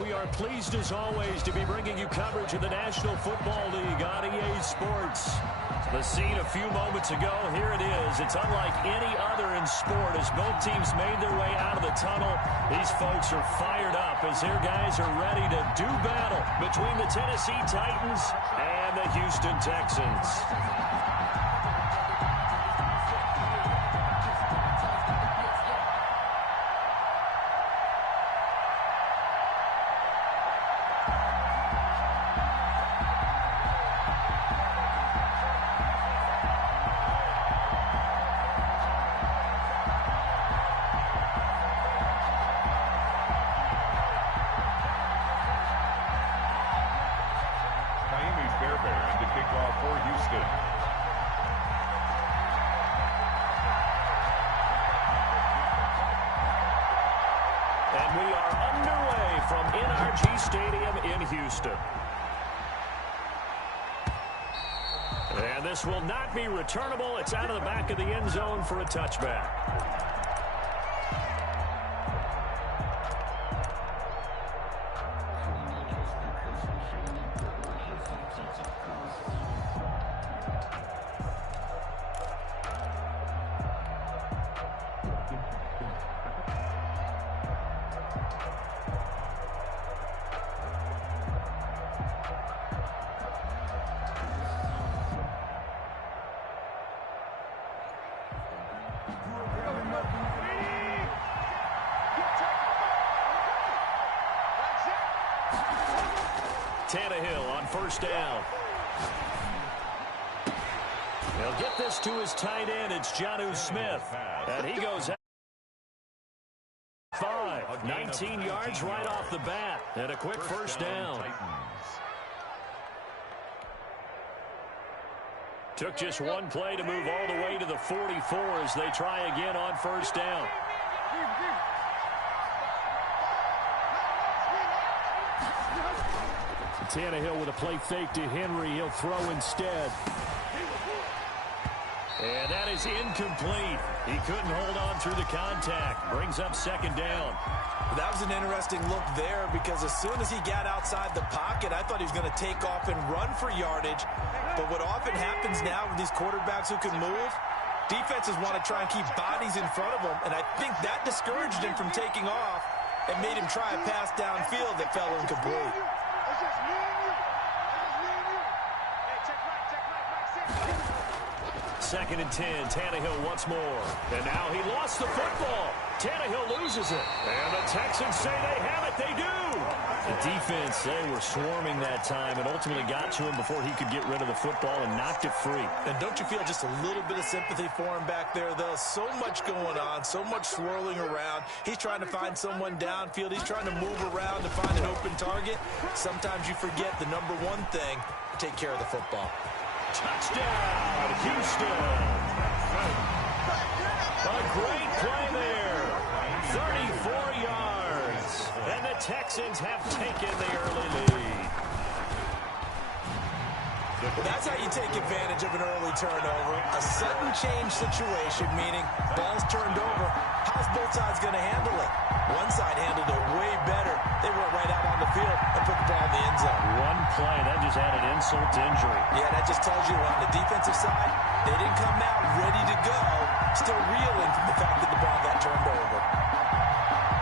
We are pleased as always to be bringing you coverage of the National Football League on EA Sports. The scene a few moments ago, here it is. It's unlike any other in sport as both teams made their way out of the tunnel. These folks are fired up as their guys are ready to do battle between the Tennessee Titans and the Houston Texans. And we are underway from NRG Stadium in Houston. And this will not be returnable. It's out of the back of the end zone for a touchback. Tannehill on first down. He'll get this to his tight end. It's Jonnu Smith. And he goes out. 19 yards right off the bat. And a quick first down. Took just one play to move all the way to the 44 as they try again on first down. Tannehill with a play fake to Henry. He'll throw instead. And that is incomplete. He couldn't hold on through the contact. Brings up second down. That was an interesting look there because as soon as he got outside the pocket, I thought he was going to take off and run for yardage. But what often happens now with these quarterbacks who can move, defenses want to try and keep bodies in front of them. And I think that discouraged him from taking off and made him try a pass downfield that fell incomplete. Second and 10, Tannehill once more. And now he lost the football. Tannehill loses it. And the Texans say they have it. They do. The defense, they were swarming that time and ultimately got to him before he could get rid of the football and knocked it free. And don't you feel just a little bit of sympathy for him back there, though? So much going on, so much swirling around. He's trying to find someone downfield. He's trying to move around to find an open target. Sometimes you forget the number one thing, take care of the football. Touchdown, Houston. A great play there. 34 yards. And the Texans have taken the early lead. Well, that's how you take advantage of an early turnover. A sudden change situation, meaning ball's turned over. How's both sides going to handle it? One side handled it way better. They went right out on the field and put the ball in the end zone. One play, that just added insult to injury. Yeah, that just tells you on the defensive side, they didn't come out ready to go, still reeling from the fact that the ball got turned over.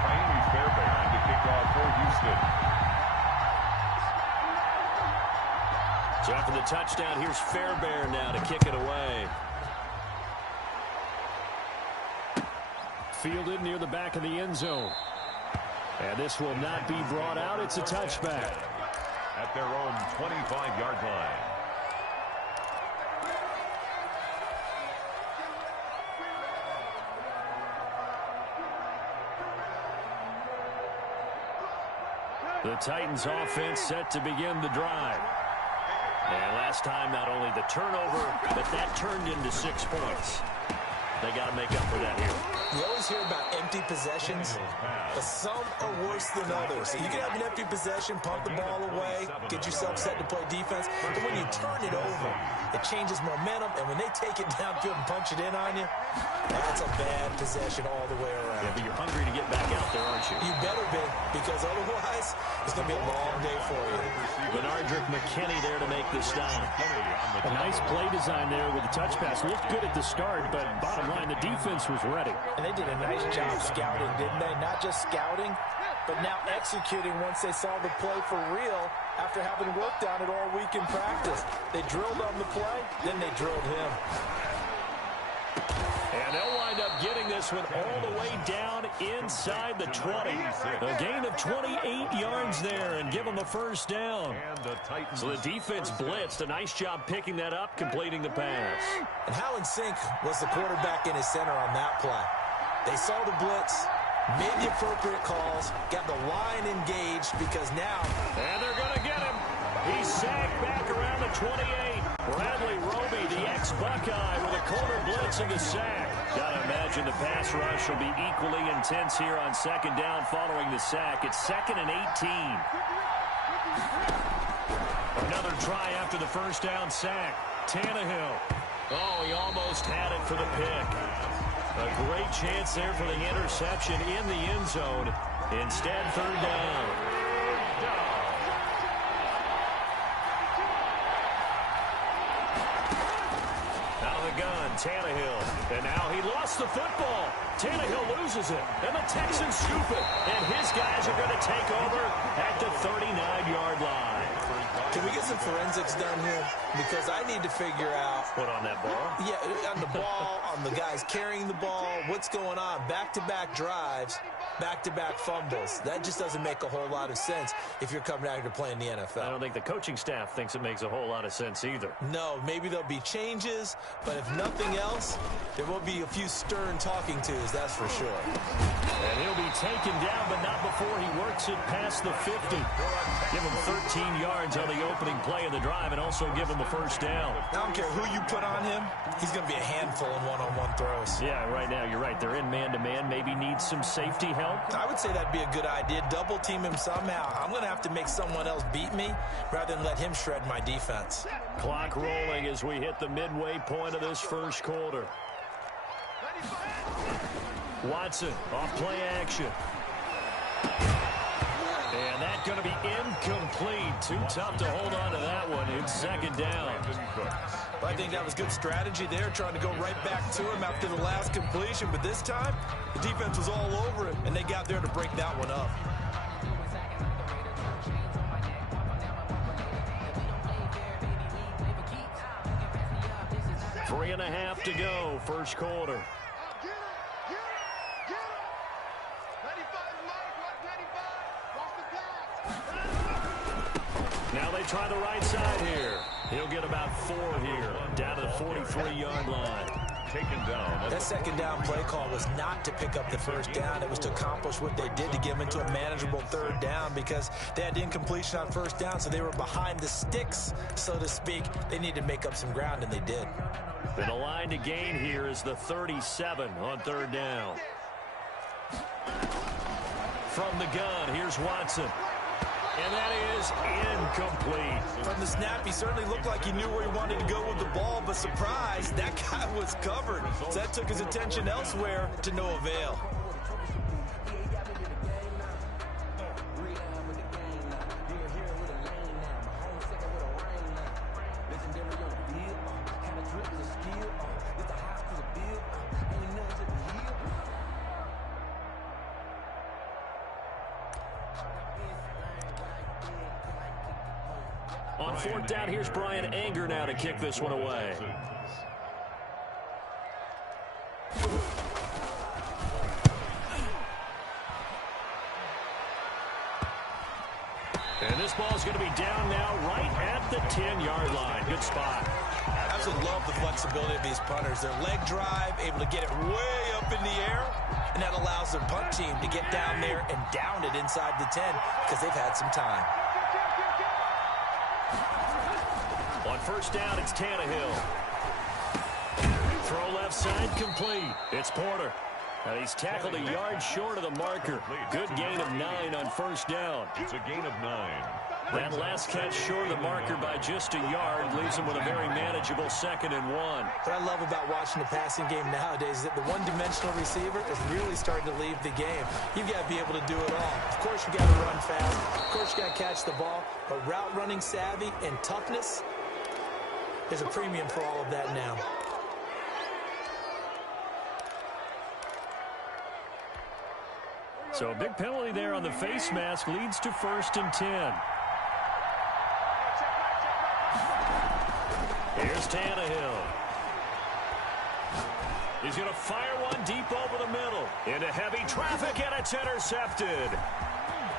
Miami Fairbairn to kick off for Houston. So after the touchdown, here's Fairbairn now to kick it away. Fielded near the back of the end zone. And this will not be brought out. It's a touchback. At their own 25-yard line. The Titans offense set to begin the drive. And last time, not only the turnover, but that turned into 6 points. They got to make up for that here. You always hear about empty possessions, but some are worse than others. So you can have an empty possession, pump the ball away, get yourself set to play defense. But when you turn it over, it changes momentum. And when they take it downfield and punch it in on you, that's a bad possession all the way around. ground. Yeah, but you're hungry to get back out there, aren't you? You better be, because otherwise it's going to be a long day for you. Benardrick McKinney there to make the stop. A nice play design there with the touch pass. Looked good at the start, but bottom line, the defense was ready. And they did a nice job scouting, didn't they? Not just scouting, but now executing once they saw the play for real after having worked on it all week in practice. They drilled on the play, then they drilled him. And they'll wind up getting this one all the way down inside the 20. A gain of 28 yards there and give them a first down. So the defense blitzed. A nice job picking that up, completing the pass. And how in sync was the quarterback in his center on that play? They saw the blitz, made the appropriate calls, got the line engaged because now... And they're going to get him. He's sacked back around the 28. Bradley Roby, the ex-Buckeye, with a corner blitz and the sack. Got to imagine the pass rush will be equally intense here on second down following the sack. It's 2nd and 18. Another try after the first down sack. Tannehill. Oh, he almost had it for the pick. A great chance there for the interception in the end zone. Instead, third down. Tannehill, and now he lost the football. Tannehill loses it, and the Texans scoop it, and his guys are going to take over at the 39-yard line. Can we get some forensics done here? Because I need to figure out... What, on that ball? Yeah, on the ball, on the guys carrying the ball, what's going on? Back-to-back drives, back-to-back fumbles. That just doesn't make a whole lot of sense if you're coming out here to play in the NFL. I don't think the coaching staff thinks it makes a whole lot of sense either. No, maybe there'll be changes, but if nothing else, there will be a few stern talking tos, that's for sure. And he'll be taken down, but not before he works it past the 50. Give him 13 yards on the opening play of the drive and also give him a first down. I don't care who you put on him, he's going to be a handful in one-on-one throws. Yeah, right now, you're right. They're in man-to-man. Maybe needs some safety help. I would say that'd be a good idea. Double team him somehow. I'm going to have to make someone else beat me rather than let him shred my defense. Clock rolling as we hit the midway point of this first quarter. Watson off play action. And that's going to be incomplete. Too tough to hold on to that one. It's second down. I think that was good strategy there, trying to go right back to him after the last completion. But this time, the defense was all over him, and they got there to break that one up. Three and a half to go, first quarter. Now they try the right side here. He'll get about 4 here, down to the 43-yard line. Taken down. That second down play call was not to pick up the first down. It was to accomplish what they did to get them into a manageable third down because they had incompletion on first down, so they were behind the sticks, so to speak. They needed to make up some ground, and they did. And the line to gain here is the 37 on third down. From the gun, here's Watson. And that is incomplete. From the snap, he certainly looked like he knew where he wanted to go with the ball, but surprise, that guy was covered. So that took his attention elsewhere to no avail. On fourth down, here's Brian Anger now to kick this one away. And this ball is going to be down now right at the 10-yard line. Good spot. I absolutely love the flexibility of these punters. Their leg drive, able to get it way up in the air, and that allows their punt team to get down there and down it inside the 10 because they've had some time. On first down, it's Tannehill. Throw left side complete. It's Porter. And he's tackled a yard short of the marker. Good gain of 9 on first down. It's a gain of 9. That last catch short of the marker by just a yard leaves him with a very manageable 2nd and 1. What I love about watching the passing game nowadays is that the one-dimensional receiver is really starting to leave the game. You've got to be able to do it all. Of course, you got to run fast. Of course, you got to catch the ball. But route running savvy and toughness is a premium for all of that now. So a big penalty there on the face mask leads to 1st and 10. Here's Tannehill. He's going to fire one deep over the middle. Into heavy traffic, and it's intercepted.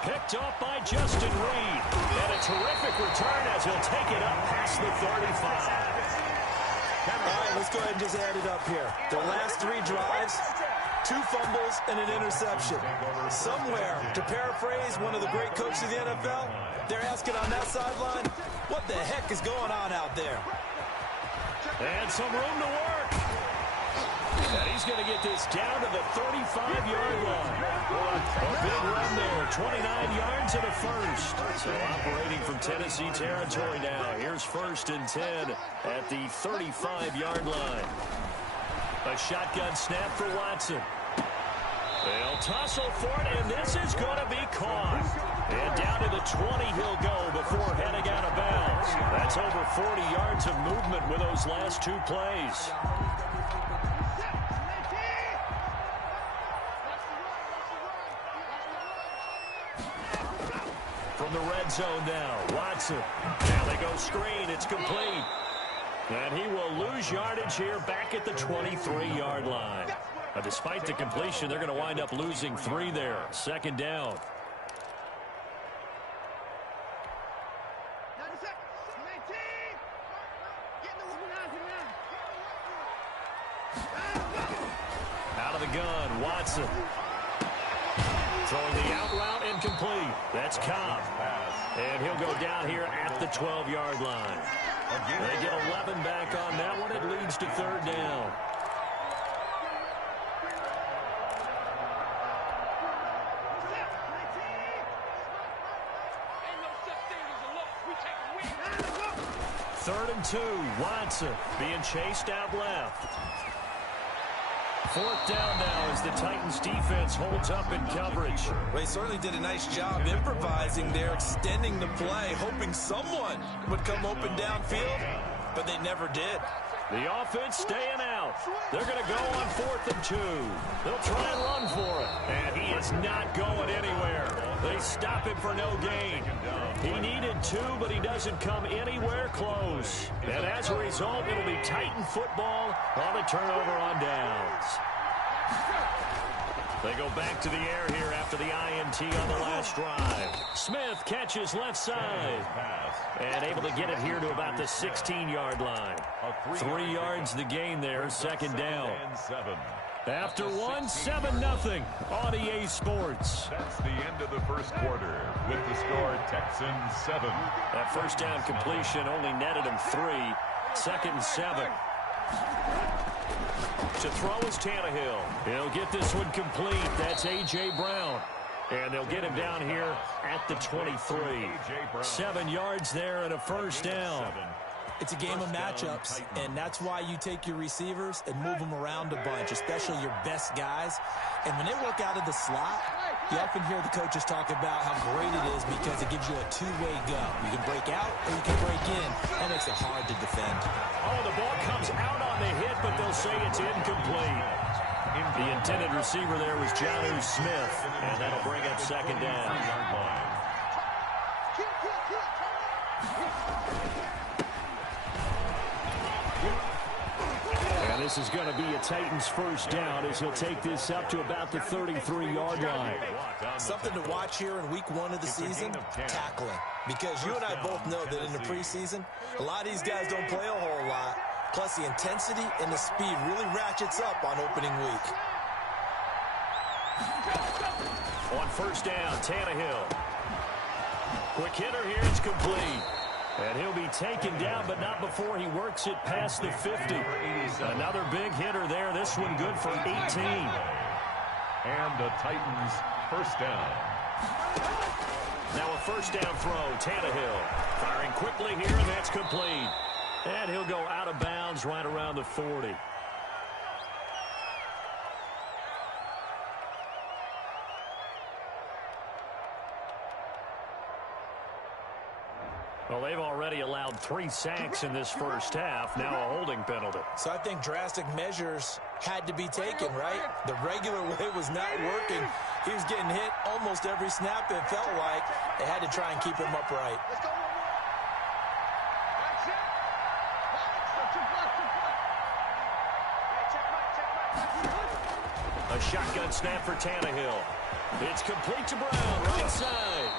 Picked up by Justin Reed. And a terrific return as he'll take it up past the 35. All right, let's go ahead and just add it up here. Their last 3 drives, 2 fumbles and an interception. Somewhere, to paraphrase one of the great coaches of the NFL, they're asking on that sideline, what the heck is going on out there? And some room to work. And he's going to get this down to the 35-yard line. A big run there, 29 yards and a first. So operating from Tennessee territory now. Here's 1st and 10 at the 35-yard line. A shotgun snap for Watson. They'll tussle for it, and this is going to be caught. And down to the 20 he'll go before heading out of bounds. That's over 40 yards of movement with those last 2 plays. From the red zone now, Watson. Now they go screen. It's complete. And he will lose yardage here back at the 23-yard line. Despite the completion, they're going to wind up losing 3 there. 2nd down. Out of the gun, Watson. Throwing the out route, incomplete. That's Cobb. And he'll go down here at the 12-yard line. They get 11 back on that one. It leads to 3rd down. Third and 2, Watson being chased out left. 4th down now as the Titans defense holds up in coverage. Well, he certainly did a nice job improvising there, extending the play, hoping someone would come open downfield, but they never did. The offense staying out. They're going to go on 4th and 2. They'll try and run for it. And he is not going anywhere. They stop him for no gain. He needed 2, but he doesn't come anywhere close. And as a result, it'll be Titan football on a turnover on downs. They go back to the air here after the INT on the last drive. Smith catches left side. And able to get it here to about the 16-yard line. 3 yards the gain there, 2nd down. After 1, 7-0 on EA Sports. That's the end of the first quarter with the score Texans 7. That first down completion only netted him 3. 2nd and 7. To throw is Tannehill. He'll get this one complete. That's A.J. Brown. And they'll get him down here at the 23. 7 yards there and a first down. It's a game of matchups, and that's why you take your receivers and move them around a bunch, especially your best guys. And when they work out of the slot, you often hear the coaches talk about how great it is because it gives you a 2-way go. You can break out or you can break in. That makes it hard to defend. Oh, the ball comes out on the hit, but they'll say it's incomplete. The intended receiver there was Jonnu Smith, and that'll bring up 2nd down. And this is going to be a Titans first down as he'll take this up to about the 33-yard line. Something to watch here in week 1 of the season, tackling. Because you and I both know that in the preseason, a lot of these guys don't play a whole lot. Plus, the intensity and the speed really ratchets up on opening week. On first down, Tannehill. Quick hitter here, it's complete. And he'll be taken down, but not before he works it past the 50. Another big hitter there. This one good for 18. And the Titans first down. Now a first down throw. Tannehill firing quickly here, and that's complete. And he'll go out of bounds right around the 40. Well, they've already allowed 3 sacks in this first half. Now a holding penalty. So I think drastic measures had to be taken, right? The regular way was not working. He was getting hit almost every snap, it felt like. They had to try and keep him upright. A shotgun snap for Tannehill. It's complete to Brown, right side.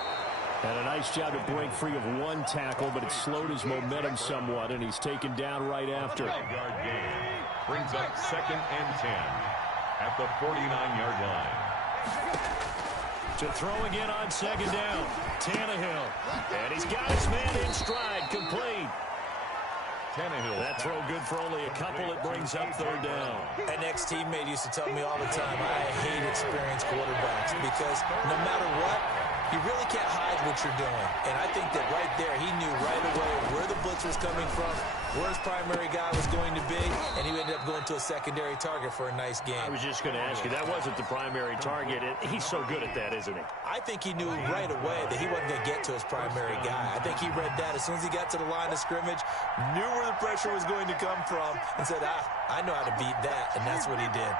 And a nice job to break free of one tackle, but it slowed his momentum somewhat, and he's taken down right after. 12-yard gain brings up 2nd and 10 at the 49-yard line. To throw again on 2nd down. Tannehill. And he's got his man in stride, complete. Tannehill. That throw good for only a couple. It brings up 3rd down. An ex-teammate used to tell me all the time, I hate experienced quarterbacks because no matter what, you really can't hide what you're doing. And I think that right there, he knew right away where the blitz was coming from, where his primary guy was going to be, and he ended up going to a secondary target for a nice game. I was just going to ask you, that wasn't the primary target. He's so good at that, isn't he? I think he knew right away that he wasn't going to get to his primary guy. I think he read that as soon as he got to the line of scrimmage, knew where the pressure was going to come from, and said, I know how to beat that, and that's what he did.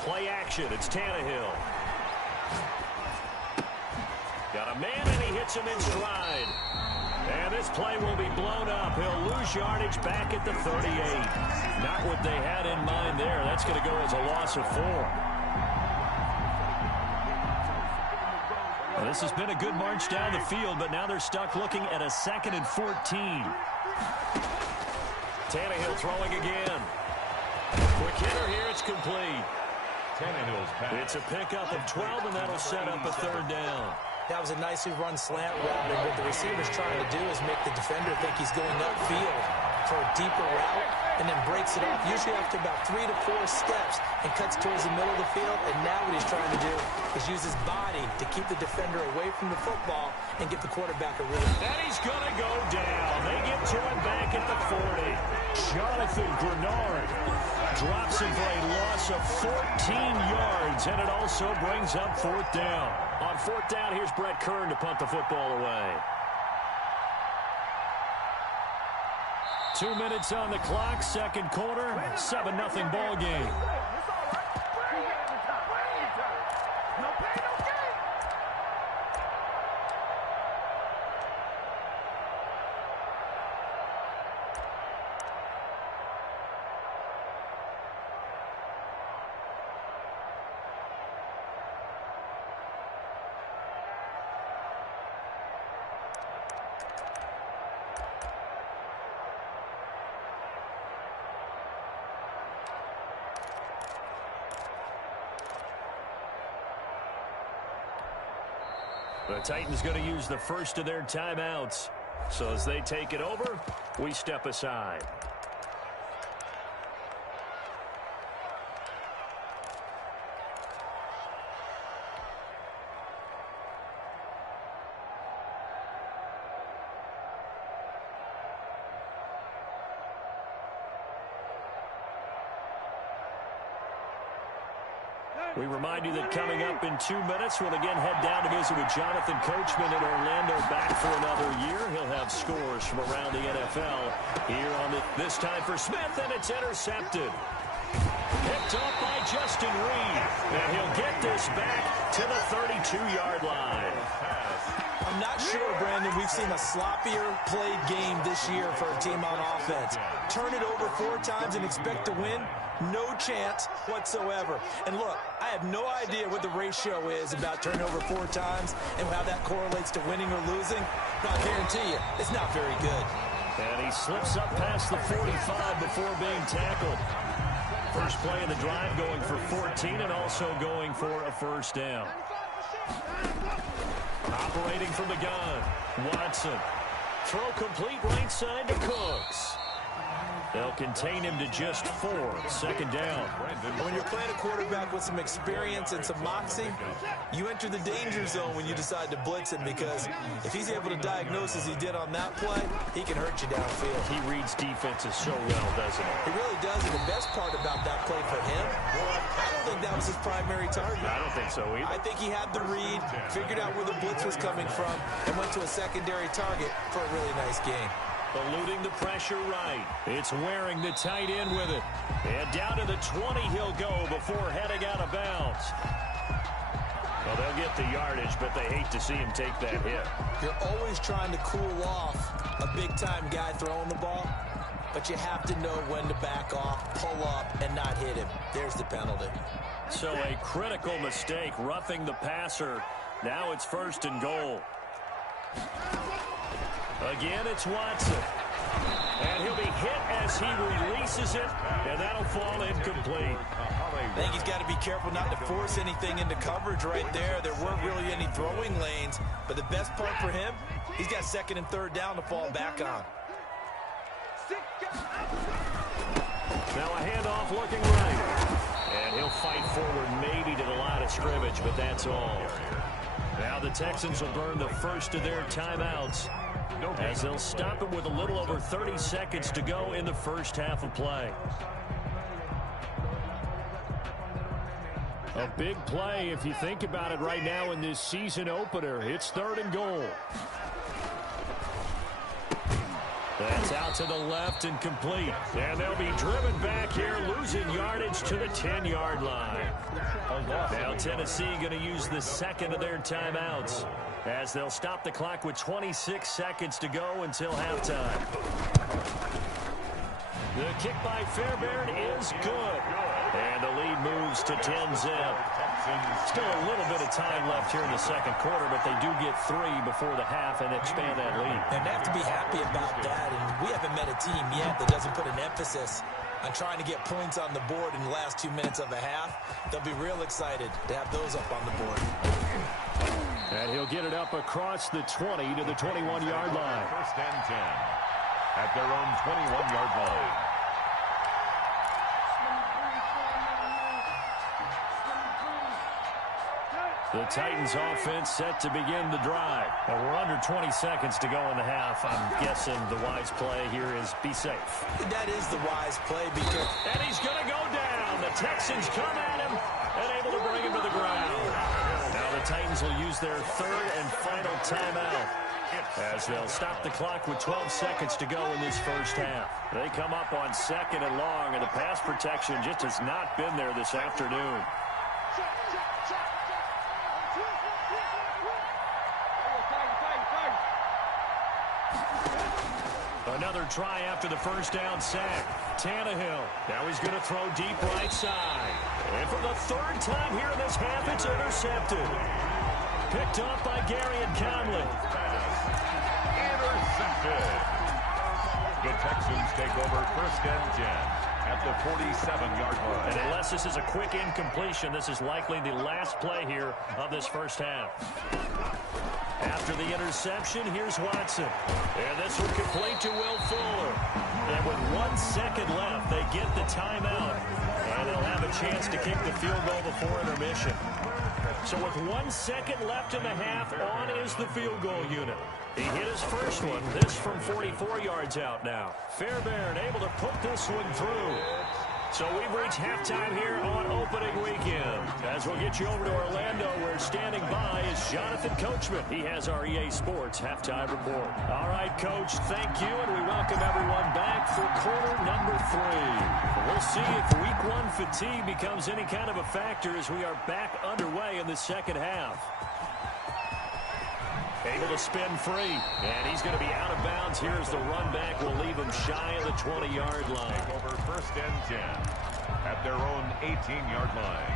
Play action. It's Tannehill. Got a man, and he hits him in stride. And this play will be blown up. He'll lose yardage back at the 38. Not what they had in mind there. That's going to go as a loss of 4. Well, this has been a good march down the field, but now they're stuck looking at a 2nd and 14. Tannehill throwing again. Quick hitter here. It's complete. Tannehill's pass. It's a pickup of 12, and that'll set up a 3rd down. That was a nicely run slant route, and what the receiver's trying to do is make the defender think he's going upfield for a deeper route, and then breaks it off, usually after about 3 to 4 steps, and cuts towards the middle of the field. And now what he's trying to do is use his body to keep the defender away from the football and get the quarterback a really... And he's going to go down. They get to him back at the 40. Jonathan Grenard drops him for a loss of 14 yards, and it also brings up 4th down. On 4th down, here's Brett Kern to punt the football away. 2 minutes on the clock, 2nd quarter, 7-0 ball game. The Titans going to use the first of their timeouts. So as they take it over, we step aside. We remind you that coming up in 2 minutes, we'll again head down to visit with Jonathan Coachman in Orlando, back for another year. He'll have scores from around the NFL here on this time for Smith, and it's intercepted. Picked up by Justin Reed, and he'll get this back to the 32-yard line. I'm not sure, Brandon, we've seen a sloppier played game this year for a team on offense. Turn it over 4 times and expect to win? No chance whatsoever. And look, I have no idea what the ratio is about turnover 4 times and how that correlates to winning or losing. But I guarantee you, it's not very good. And he slips up past the 45 before being tackled. First play of the drive going for 14 and also going for a first down. Operating from the gun, Watson. Throw complete right side to Cooks. They'll contain him to just 4. Second down. When you're playing a quarterback with some experience and some moxie, you enter the danger zone when you decide to blitz him, because if he's able to diagnose as he did on that play, he can hurt you downfield. He reads defenses so well, doesn't he? He really does, and the best part about that play for him, I don't think that was his primary target. I don't think so either. I think he had the read, figured out where the blitz was coming from, and went to a secondary target for a really nice game. Eluding the pressure right. It's wearing the tight end with it. And down to the 20 he'll go before heading out of bounds. Well, they'll get the yardage, but they hate to see him take that hit. You're always trying to cool off a big-time guy throwing the ball, but you have to know when to back off, pull up, and not hit him. There's the penalty. So a critical mistake, roughing the passer. Now it's 1st and goal. Again, it's Watson. And he'll be hit as he releases it, and that'll fall incomplete. I think he's got to be careful not to force anything into coverage right there. There weren't really any throwing lanes, but the best part for him, he's got 2nd and 3rd down to fall back on. Now a handoff looking right. And he'll fight forward maybe to the line of scrimmage, but that's all. Now the Texans will burn the first of their timeouts, as they'll stop it with a little over 30 seconds to go in the first half of play. A big play if you think about it right now in this season opener. It's 3rd and goal. That's out to the left and complete. And they'll be driven back here, losing yardage to the 10-yard line. Now Tennessee going to use the 2nd of their timeouts, as they'll stop the clock with 26 seconds to go until halftime. The kick by Fairbairn is good. And the lead moves to 10-zip. Still a little bit of time left here in the second quarter, but they do get 3 before the half and expand that lead. And they have to be happy about that. And we haven't met a team yet that doesn't put an emphasis on trying to get points on the board in the last 2 minutes of a half. They'll be real excited to have those up on the board. And he'll get it up across the 20 to the 21-yard line. 1st and 10 at their own 21-yard line. The Titans offense set to begin the drive. But we're under 20 seconds to go in the half. I'm guessing the wise play here is be safe. That is the wise play, because... And he's going to go down. The Texans come at him and able to bring him to the ground. Now the Titans will use their 3rd and final timeout, as they'll stop the clock with 12 seconds to go in this first half. They come up on 2nd and long, and the pass protection just has not been there this afternoon. Another try after the first down sack. Tannehill. Now he's going to throw deep right side. And for the 3rd time here in this half, it's intercepted. Picked off by Gary and Conley. Intercepted. The Texans take over 1st and 10 at the 47-yard line. And unless this is a quick incompletion, this is likely the last play here of this first half. After the interception, here's Watson. And this will complete to Will Fuller. And with 1 second left, they get the timeout. And they'll have a chance to kick the field goal before intermission. So with 1 second left in the half, on is the field goal unit. He hit his first one. This from 44 yards out now. Fairbairn able to put this one through. So we've reached halftime here on opening weekend. As we'll get you over to Orlando, where standing by is Jonathan Coachman. He has our EA Sports halftime report. All right, Coach, thank you, and we welcome everyone back for quarter number 3. We'll see if week 1 fatigue becomes any kind of a factor as we are back underway in the second half. Able to spin free, and he's going to be out of bounds here as the run back will leave him shy of the 20-yard line. Over 1st and 10 at their own 18-yard line.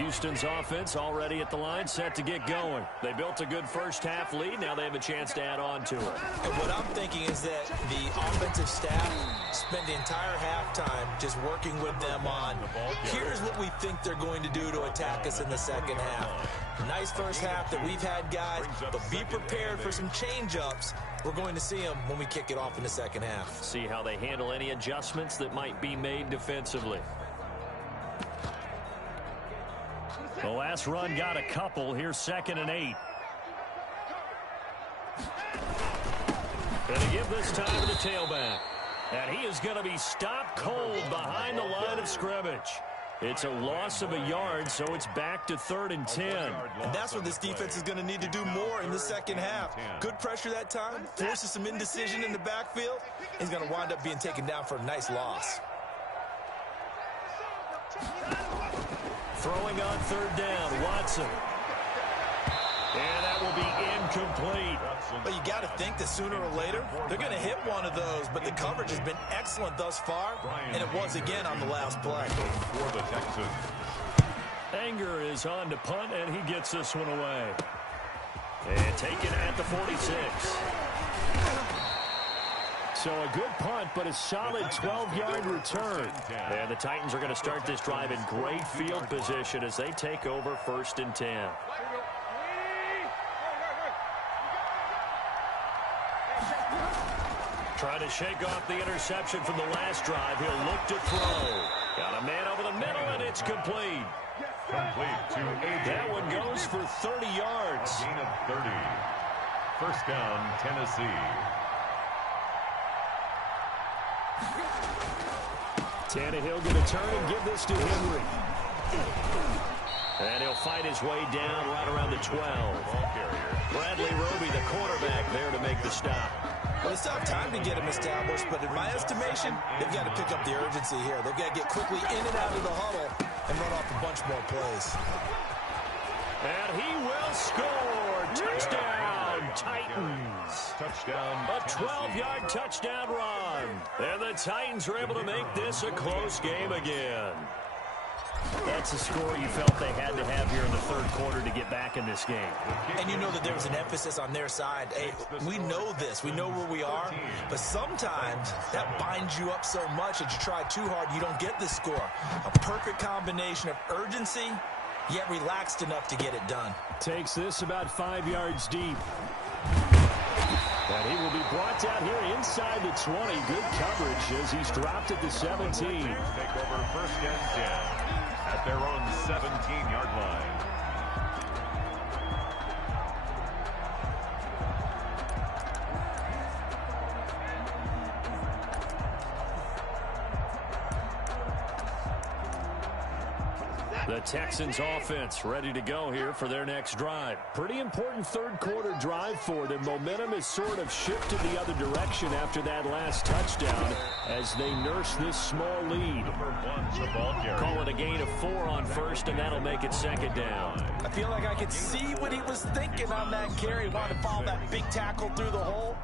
Houston's offense already at the line, set to get going. They built a good first-half lead. Now they have a chance to add on to it. And what I'm thinking is that the offensive staff spent the entire halftime just working with them on, here's what we think they're going to do to attack us in the second half. Nice first half that we've had, guys, but be prepared for some change-ups. We're going to see them when we kick it off in the second half. See how they handle any adjustments that might be made defensively. The last run got a couple. Here's 2nd and 8. Going to give this time to the tailback. And he is going to be stopped cold behind the line of scrimmage. It's a loss of a yard, so it's back to 3rd and 10. And that's what this defense is going to need to do more in the second half. Good pressure that time, forces some indecision in the backfield. He's going to wind up being taken down for a nice loss. Throwing on 3rd down, Watson. And that will be incomplete. But you got to think that sooner or later, they're going to hit one of those. But the coverage has been excellent thus far, and it was again on the last play. For the Texans. Anger is on to punt, and he gets this one away. And taken at the 46. So a good punt, but a solid 12-yard return. And the Titans are going to start this drive in great field position as they take over 1st and 10. Trying to shake off the interception from the last drive. He'll look to throw. Got a man over the middle, and it's complete. Complete to A.J. That one goes for 30 yards. Gain of 30. First down, Tennessee. Tannehill going to turn and give this to Henry. And he'll fight his way down right around the 12. Bradley Roby, the quarterback, there to make the stop. Well, it's tough time to get him established, but in my estimation, they've got to pick up the urgency here. They've got to get quickly in and out of the huddle and run off a bunch more plays. And he will score. Touchdown, Titans. Touchdown. A 12-yard touchdown run. And the Titans are able to make this a close game again. That's a score you felt they had to have here in the 3rd quarter to get back in this game. And you know that there was an emphasis on their side. Hey, we know this. We know where we are. But sometimes that binds you up so much that you try too hard, you don't get this score. A perfect combination of urgency, yet relaxed enough to get it done. Takes this about 5 yards deep. And he will be brought down here inside the 20. Good coverage as he's dropped at the 17. Take over 1st and 10 at their own 17-yard line. The Texans offense ready to go here for their next drive. Pretty important 3rd quarter drive for them. Momentum has sort of shifted the other direction after that last touchdown as they nurse this small lead. Call it a gain of 4 on 1st, and that'll make it 2nd down. I feel like I could see what he was thinking on that carry. Wanted to follow that big tackle through the hole.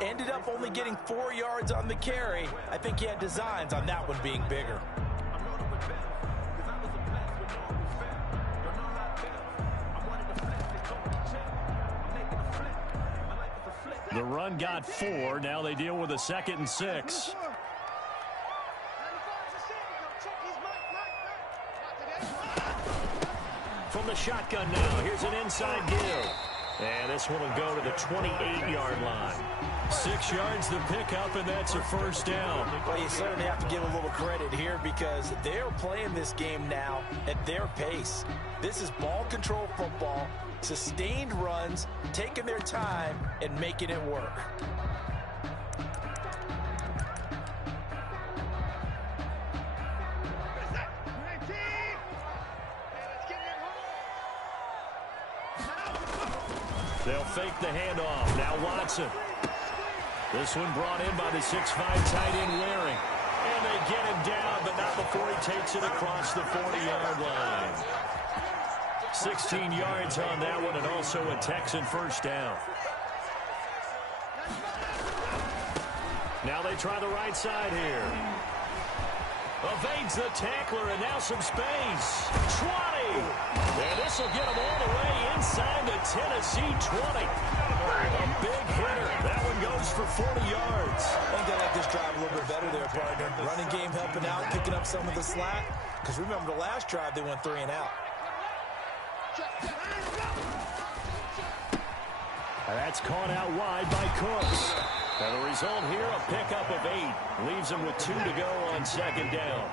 Ended up only getting 4 yards on the carry. I think he had designs on that one being bigger. The run got 4. Now they deal with a 2nd and 6. From the shotgun now, here's an inside give. And this one will go to the 28-yard line. 6 yards the pickup, and that's a 1st down. Well, you certainly have to give a little credit here because they're playing this game now at their pace. This is ball control football, sustained runs, taking their time, and making it work. They'll fake the handoff. Now Watson. This one brought in by the 6'5" tight end Waring. And they get him down, but not before he takes it across the 40-yard line. 16 yards on that one, and also a Texan 1st down. Now they try the right side here. Evades the tackler, and now some space. 20. And this will get him all the way inside the Tennessee 20. A big hitter. That one goes for 40 yards. I think they like this drive a little bit better there, partner. Running game helping out, picking up some of the slack. Because remember, the last drive, they went 3 and out. And that's caught out wide by Cooks. And the result here, a pickup of 8. Leaves him with 2 to go on second down.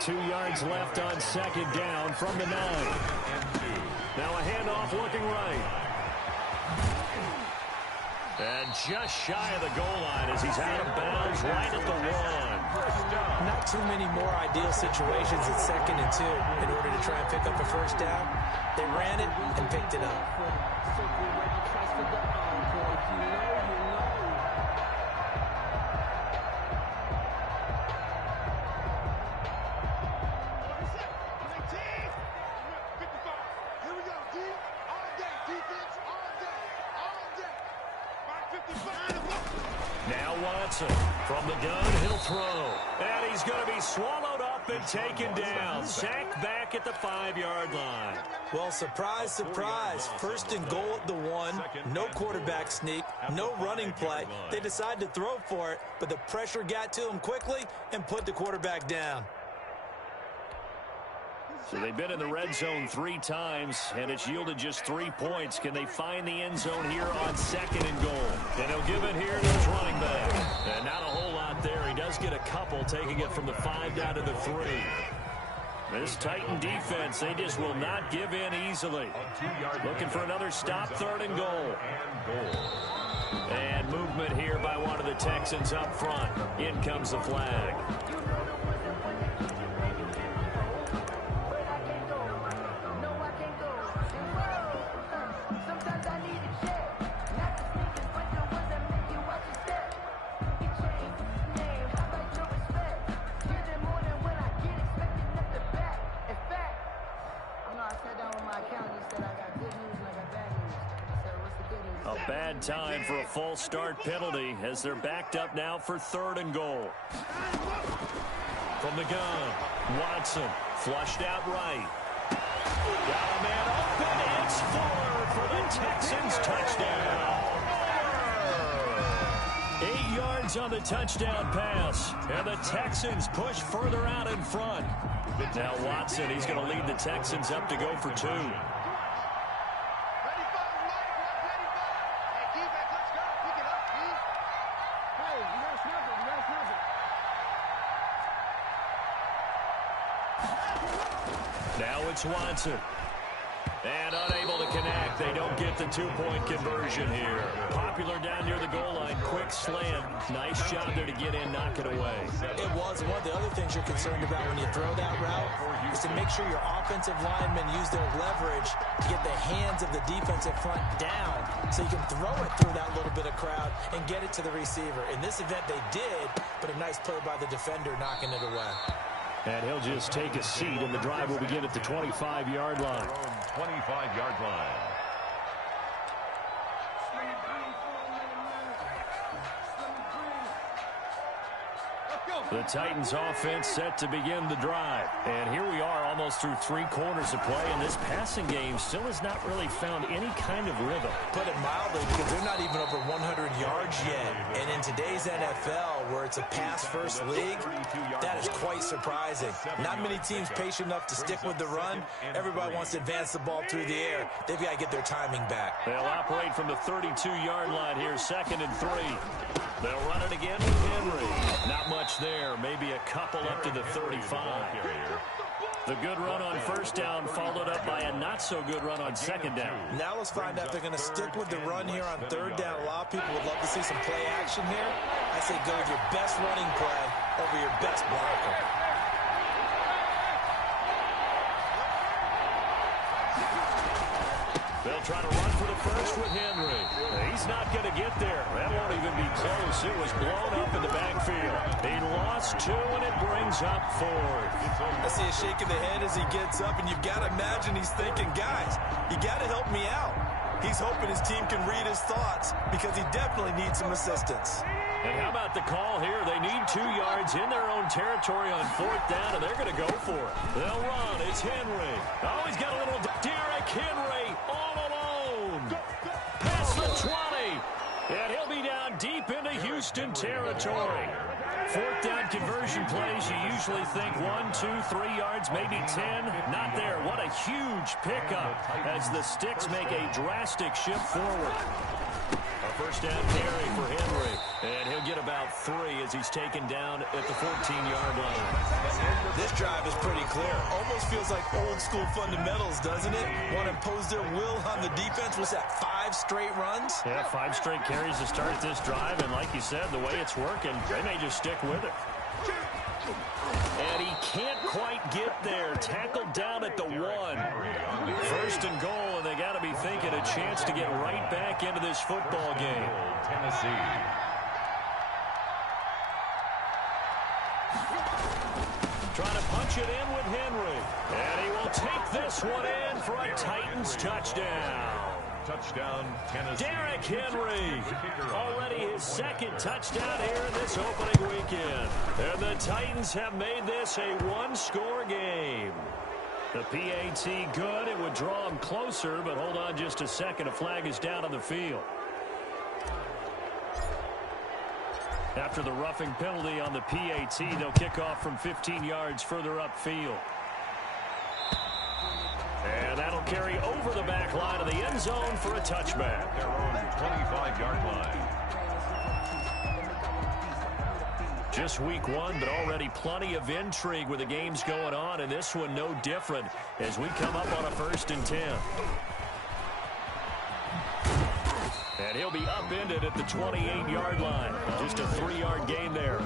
2 yards left on second down from the 9. Now a handoff looking right. And just shy of the goal line as he's out of bounds right at the 1. Not too many more ideal situations at 2nd and 2 in order to try and pick up a first down. They ran it and picked it up. Now Watson from the gun, he'll throw. And he's going to be swallowed up and taken down. Sacked back at the 5-yard line. Well, surprise, surprise. 1st and goal at the 1. No quarterback sneak. No running play. They decided to throw for it, but the pressure got to him quickly and put the quarterback down. So they've been in the red zone 3 times, and it's yielded just 3 points. Can they find the end zone here on 2nd and goal? And he'll give it here to his running back. And not a whole lot there. He does get a couple, taking it from the 5 down to the 3. This Titan defense, they just will not give in easily. Looking for another stop, 3rd and goal. And movement here by one of the Texans up front. In comes the flag. A bad time for a false start penalty as they're backed up now for 3rd and goal. From the gun, Watson flushed out right. Got a man open. It's Fuller for the Texans touchdown. 8 yards on the touchdown pass. And the Texans push further out in front. Now Watson, he's going to lead the Texans up to go for 2. Now it's Watson. And unable to connect. They don't get the 2-point conversion here. Popular down near the goal line. Quick slant. Nice job there to get in, knock it away. It was. One of the other things you're concerned about when you throw that route is to make sure your offensive linemen use their leverage to get the hands of the defensive front down so you can throw it through that little bit of crowd and get it to the receiver. In this event, they did, but a nice play by the defender knocking it away. And he'll just take a seat, and the drive will begin at the 25-yard line. 25-yard line. The Titans offense set to begin the drive. And here we are almost through 3 quarters of play, and this passing game still has not really found any kind of rhythm. Put it mildly, because they're not even over 100 yards yet. And in today's NFL, where it's a pass-first league, that is quite surprising. Not many teams patient enough to stick with the run. Everybody wants to advance the ball through the air. They've got to get their timing back. They'll operate from the 32-yard line here, 2nd and 3. They'll run it again with Henry. Not much there, maybe a couple up to the 35. The good run on 1st down followed up by a not-so-good run on 2nd down. Now let's find out if they're going to stick with the run here on 3rd down. A lot of people would love to see some play action here. I say go with your best running play over your best blocker. They'll try to run for the first with Henry. He's not going to get there. That won't even be close. It was blown up in the backfield. He lost 2, and it brings up 4th. I see a shake of the head as he gets up, and you've got to imagine he's thinking, guys, you got to help me out. He's hoping his team can read his thoughts because he definitely needs some assistance. And how about the call here? They need 2 yards in their own territory on 4th down, and they're going to go for it. They'll run. It's Henry. Oh, he's got a little Derrick Henry all alone. Past the 20. And he'll be down deep into Houston territory. 4th down conversion plays, you usually think 1, 2, 3 yards, maybe 10. Not there. What a huge pickup as the Sticks make a drastic shift forward. A first down carry for Henry. And he'll get about 3 as he's taken down at the 14-yard line. This drive is pretty clear. Almost feels like old school fundamentals, doesn't it? Want to impose their will on the defense. Was that 5 straight runs? Yeah, 5 straight carries to start this drive. And like you said, the way it's working, they may just stick with it. And he can't quite get there. Tackled down at the 1. First and goal, and they got to be thinking a chance to get right back into this football game. Tennessee. Trying to punch it in with Henry. And he will take this one in for a Titans touchdown. Touchdown, Tennessee. Derrick Henry, already his 2nd touchdown here in this opening weekend. And the Titans have made this a 1-score game. The PAT good. It would draw him closer, but hold on just a second. A flag is down on the field. After the roughing penalty on the PAT, they'll kick off from 15 yards further upfield. And that'll carry over the back line of the end zone for a touchback. Their own 25-yard line. Just week 1, but already plenty of intrigue with the games going on, and this one no different as we come up on a 1st and 10. And he'll be upended at the 28-yard line. Just a 3-yard gain there.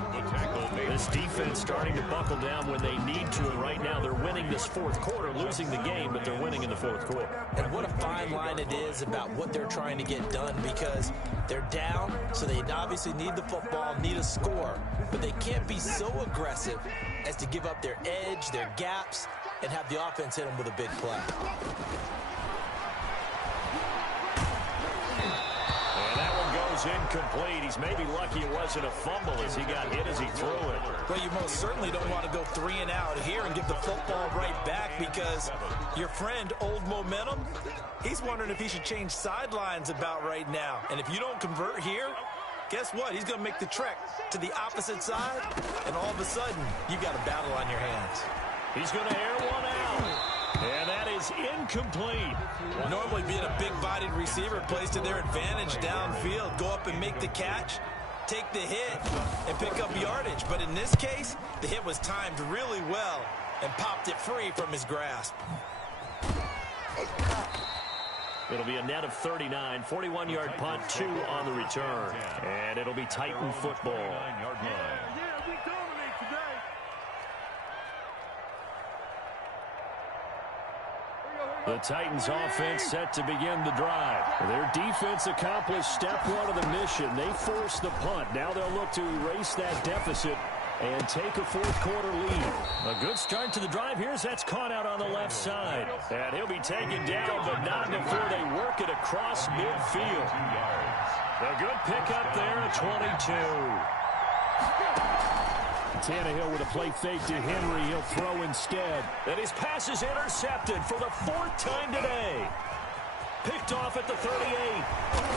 This defense starting to buckle down when they need to, and right now they're winning this 4th quarter, losing the game, but they're winning in the 4th quarter. And what a fine line it is about what they're trying to get done, because they're down, so they obviously need the football, need a score, but they can't be so aggressive as to give up their edge, their gaps, and have the offense hit them with a big play. Incomplete. He's maybe lucky it wasn't a fumble as he got hit as he threw it. Well, you most certainly don't want to go 3 and out here and give the football right back, because your friend, Old Momentum, he's wondering if he should change sidelines about right now. And if you don't convert here, guess what? He's going to make the trek to the opposite side, and all of a sudden, you got a battle on your hands. He's going to air one out. And that is incomplete. Normally being a big-bodied receiver plays to their advantage downfield. Go up and make the catch, take the hit, and pick up yardage. But in this case, the hit was timed really well and popped it free from his grasp. It'll be a net of 39, 41-yard punt, 2 on the return. And it'll be Titan football. 9-yard line. The Titans offense set to begin the drive. Their defense accomplished step 1 of the mission. They forced the punt. Now they'll look to erase that deficit and take a 4th quarter lead. A good start to the drive here as that's caught out on the left side. And he'll be taken down, but not before they work it across midfield. A good pickup there at 22. Tannehill with a play fake to Henry. He'll throw instead. And his pass is intercepted for the 4th time today. Picked off at the 38.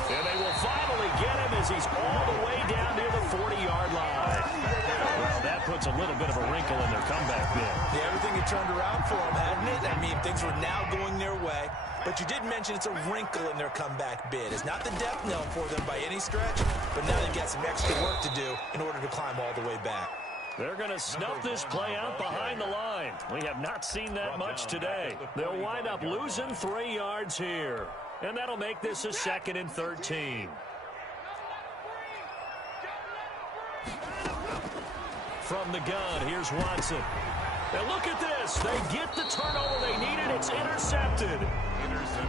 And they will finally get him as he's all the way down near the 40-yard line. Well, that puts a little bit of a wrinkle in their comeback bid. Yeah, everything had turned around for them, hadn't it? I mean, things were now going their way. But you did mention it's a wrinkle in their comeback bid. It's not the death knell for them by any stretch, but now they've got some extra work to do in order to climb all the way back. They're going to snuff this play out behind the line. We have not seen that much today. They'll wind up losing 3 yards here. And that'll make this a 2nd and 13. From the gun, here's Watson. And look at this. They get the turnover they needed. It's intercepted.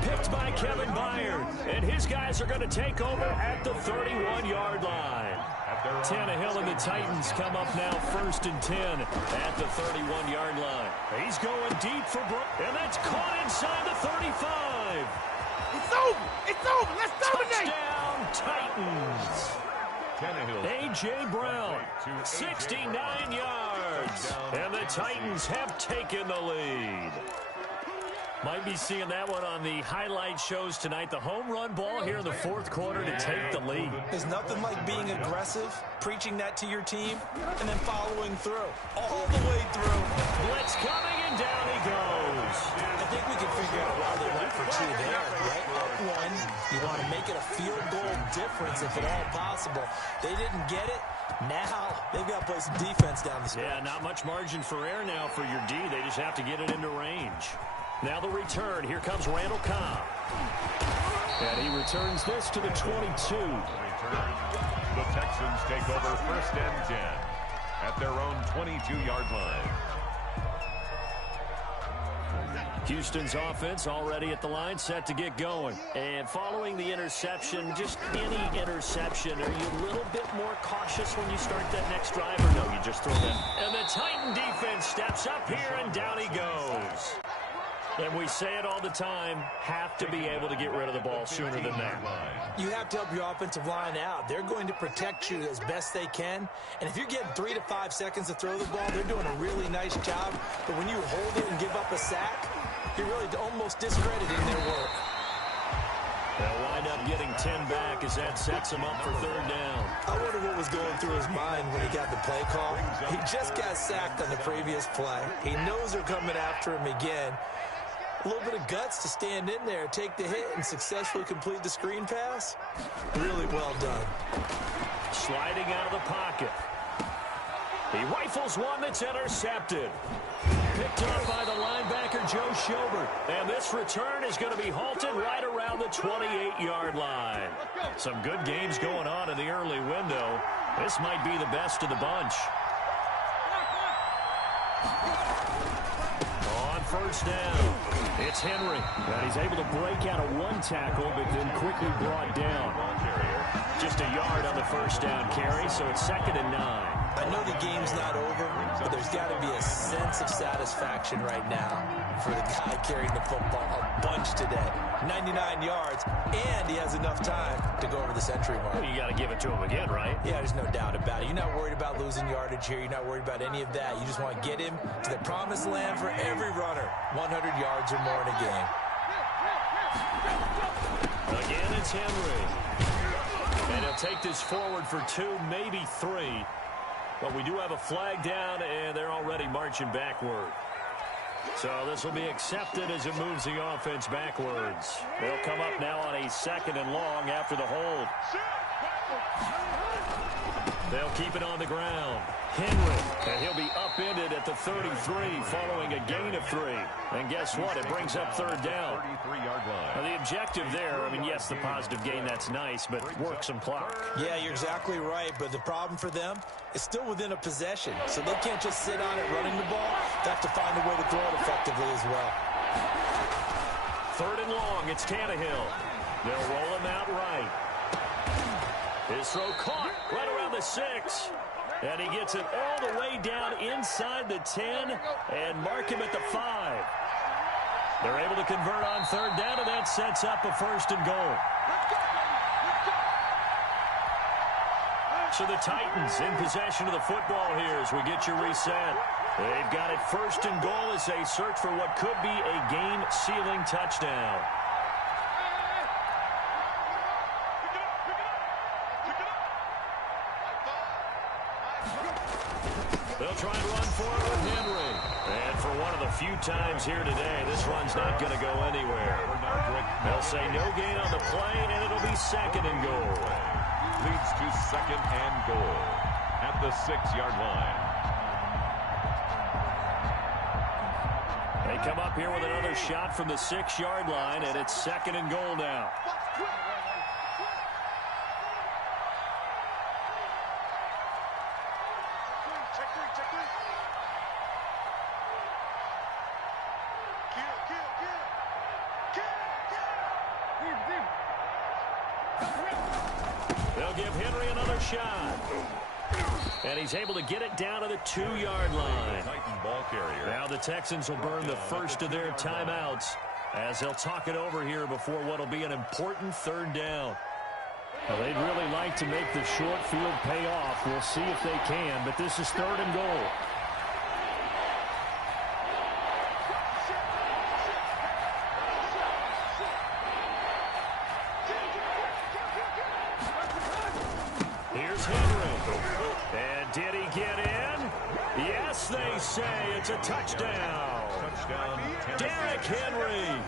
Picked by Kevin Byard. And his guys are going to take over at the 31-yard line. Tannehill and the Titans come up now 1st and 10 at the 31-yard line. He's going deep for Brook. And that's caught inside the 35. It's over. It's over. Let's dominate. Touchdown, Titans. A.J. Brown, 69 yards. And the Titans have taken the lead. Might be seeing that one on the highlight shows tonight. The home run ball here in the fourth quarter to take the lead. There's nothing like being aggressive, preaching that to your team, and then following through. All the way through. Blitz coming, and down he goes. I think we can figure out why they went for two there, right? Up one, you want to make it a field goal difference if at all possible. They didn't get it. Now they've got to play some defense down the stretch. Yeah, not much margin for error now for your D. They just have to get it into range. Now the return. Here comes Randall Cobb. And he returns this to the 22. The Texans take over 1st and 10 at their own 22-yard line. Houston's offense already at the line, set to get going. And following the interception, just any interception, are you a little bit more cautious when you start that next drive, or no, you just throw that? And the Titan defense steps up here, and down he goes. And we say it all the time, have to be able to get rid of the ball sooner than that. You have to help your offensive line out. They're going to protect you as best they can. And if you're getting 3 to 5 seconds to throw the ball, they're doing a really nice job. But when you hold it and give up a sack, you're really almost discrediting their work. They'll wind up getting 10 back as that sets him up for 3rd down. I wonder what was going through his mind when he got the play call. He just got sacked on the previous play. He knows they're coming after him again. A little bit of guts to stand in there, take the hit, and successfully complete the screen pass. Really well done. Sliding out of the pocket. He rifles one that's intercepted. Picked up by the linebacker, Joe Schobert. And this return is going to be halted right around the 28-yard line. Some good games going on in the early window. This might be the best of the bunch. On 1st down, it's Henry. And he's able to break out of one tackle, but then quickly brought down. Just a yard on the 1st down carry, so it's 2nd and 9. I know the game's not over, but there's got to be a sense of satisfaction right now for the guy carrying the football a bunch today. 99 yards, and he has enough time to go over the century mark. Well, you got to give it to him again, right? Yeah, there's no doubt about it. You're not worried about losing yardage here. You're not worried about any of that. You just want to get him to the promised land for every runner. 100 yards or more in a game. Again, it's Henry. And he'll take this forward for 2, maybe 3. But we do have a flag down, and they're already marching backward. So this will be accepted as it moves the offense backwards. They'll come up now on a 2nd and long after the hold. They'll keep it on the ground. Henry, and he'll be upended at the 33 following a gain of 3. And guess what? It brings up 3rd down. 33-yard line. Now, the objective there, I mean, yes, the positive gain, that's nice, but work some clock. Yeah, you're exactly right, but the problem for them is still within a possession, so they can't just sit on it running the ball. They have to find a way to throw it effectively as well. 3rd and long, it's Tannehill. They'll roll him out right. His throw caught right around the 6. And he gets it all the way down inside the 10 and mark him at the 5. They're able to convert on 3rd down, and that sets up a 1st and goal. So the Titans in possession of the football here as we get you reset. They've got it 1st and goal as they search for what could be a game-sealing touchdown. They'll try and run for it with Henry. And for one of the few times here today, this run's not going to go anywhere. They'll say no gain on the play, and it'll be 2nd and goal. Leads to 2nd and goal at the 6-yard line. They come up here with another shot from the 6-yard line, and it's 2nd and goal now. They'll give Henry another shot. And he's able to get it down to the 2-yard line. Titan ball carrier. Now the Texans will burn the first of their timeouts as they'll talk it over here before what will be an important third down. Well, they'd really like to make the short field pay off. We'll see if they can, but this is 3rd and goal. Here's Henry. And did he get in? Yes, they say it's a touchdown. Touchdown, Derrick Henry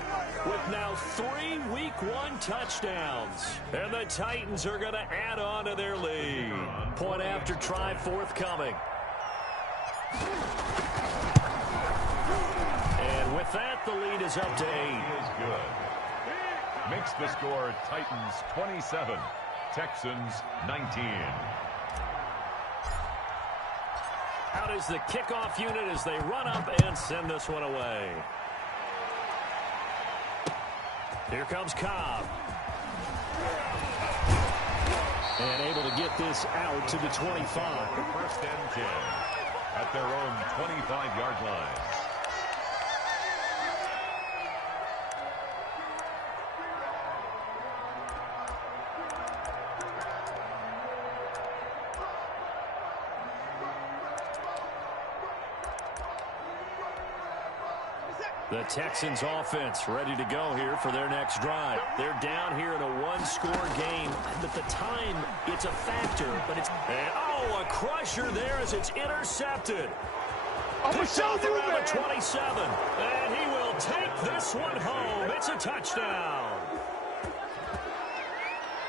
with now 3 Week 1 touchdowns. And the Titans are going to add on to their lead. Point after try forthcoming. And with that, the lead is up to 8. He is good. Makes the score Titans 27, Texans 19. Out is the kickoff unit as they run up and send this one away. Here comes Cobb. And able to get this out to the 25. 1st and 10 at their own 25-yard line. The Texans offense ready to go here for their next drive. They're down here in a one-score game. At the time, it's a factor, but it's... And, oh, a crusher there as it's intercepted. Picked off around the 27. And he will take this one home. It's a touchdown.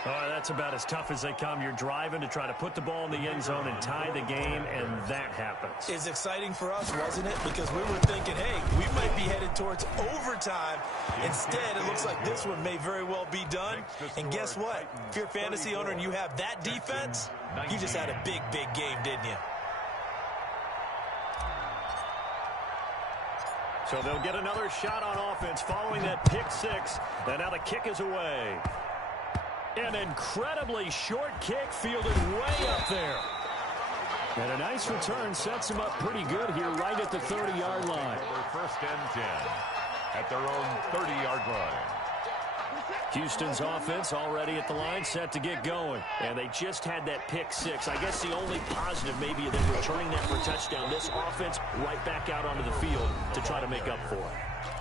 That's about as tough as they come. You're driving to try to put the ball in the end zone and tie the game, and that happens. It's exciting for us, wasn't it? Because we were thinking, hey, we might be headed towards overtime. Instead, it looks like this one may very well be done. And guess what? If you're a fantasy owner and you have that defense, you just had a big, big game, didn't you? So they'll get another shot on offense following that pick six. And now the kick is away. An incredibly short kick fielded way up there. And a nice return sets him up pretty good here right at the 30-yard line. 1st and 10 at their own 30-yard line. Houston's offense already at the line, set to get going. And they just had that pick six. I guess the only positive maybe of them returning that for a touchdown. This offense right back out onto the field to try to make up for it.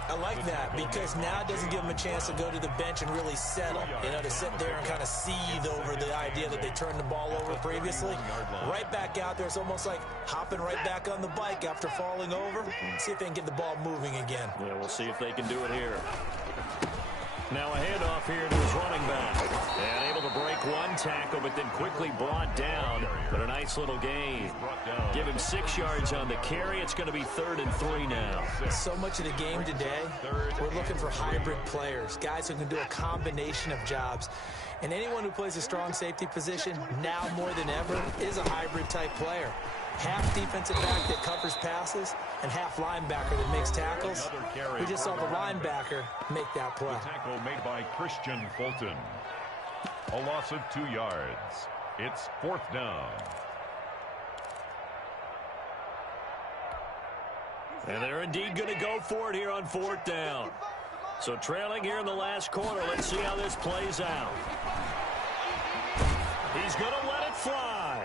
I like that because now it doesn't give them a chance to go to the bench and really settle. You know, to sit there and kind of seethe over the idea that they turned the ball over previously. Right back out there. It's almost like hopping right back on the bike after falling over. See if they can get the ball moving again. Yeah, we'll see if they can do it here. Now a handoff here to his running back. And able to break one tackle, but then quickly brought down. But a nice little gain. Give him 6 yards on the carry. It's going to be 3rd and 3 now. So much of the game today, we're looking for hybrid players. Guys who can do a combination of jobs. And anyone who plays a strong safety position, now more than ever, is a hybrid type player. Half defensive back that covers passes and half linebacker that makes tackles. We just saw the linebacker make that play. The tackle made by Christian Fulton. A loss of 2 yards. It's 4th down. And they're indeed going to go for it here on 4th down. So trailing here in the last quarter. Let's see how this plays out. He's going to let it fly.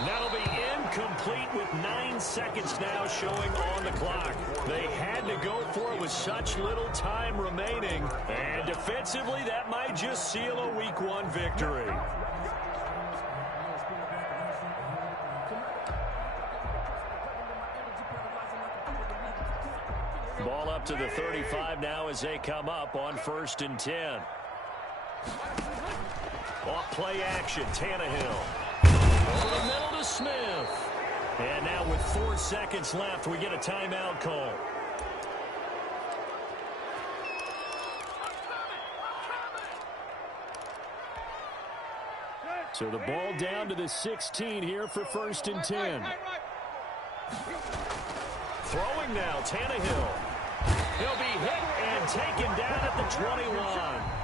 That'll be incomplete with 9 seconds now showing on the clock. They had to go for it with such little time remaining. And defensively, that might just seal a Week 1 victory. Ball up to the 35 now as they come up on 1st and 10. Off play action, Tannehill. Over the middle to Smith. And now with 4 seconds left, we get a timeout call. So the ball down to the 16 here for 1st and 10. Throwing now, Tannehill. He'll be hit and taken down at the 21.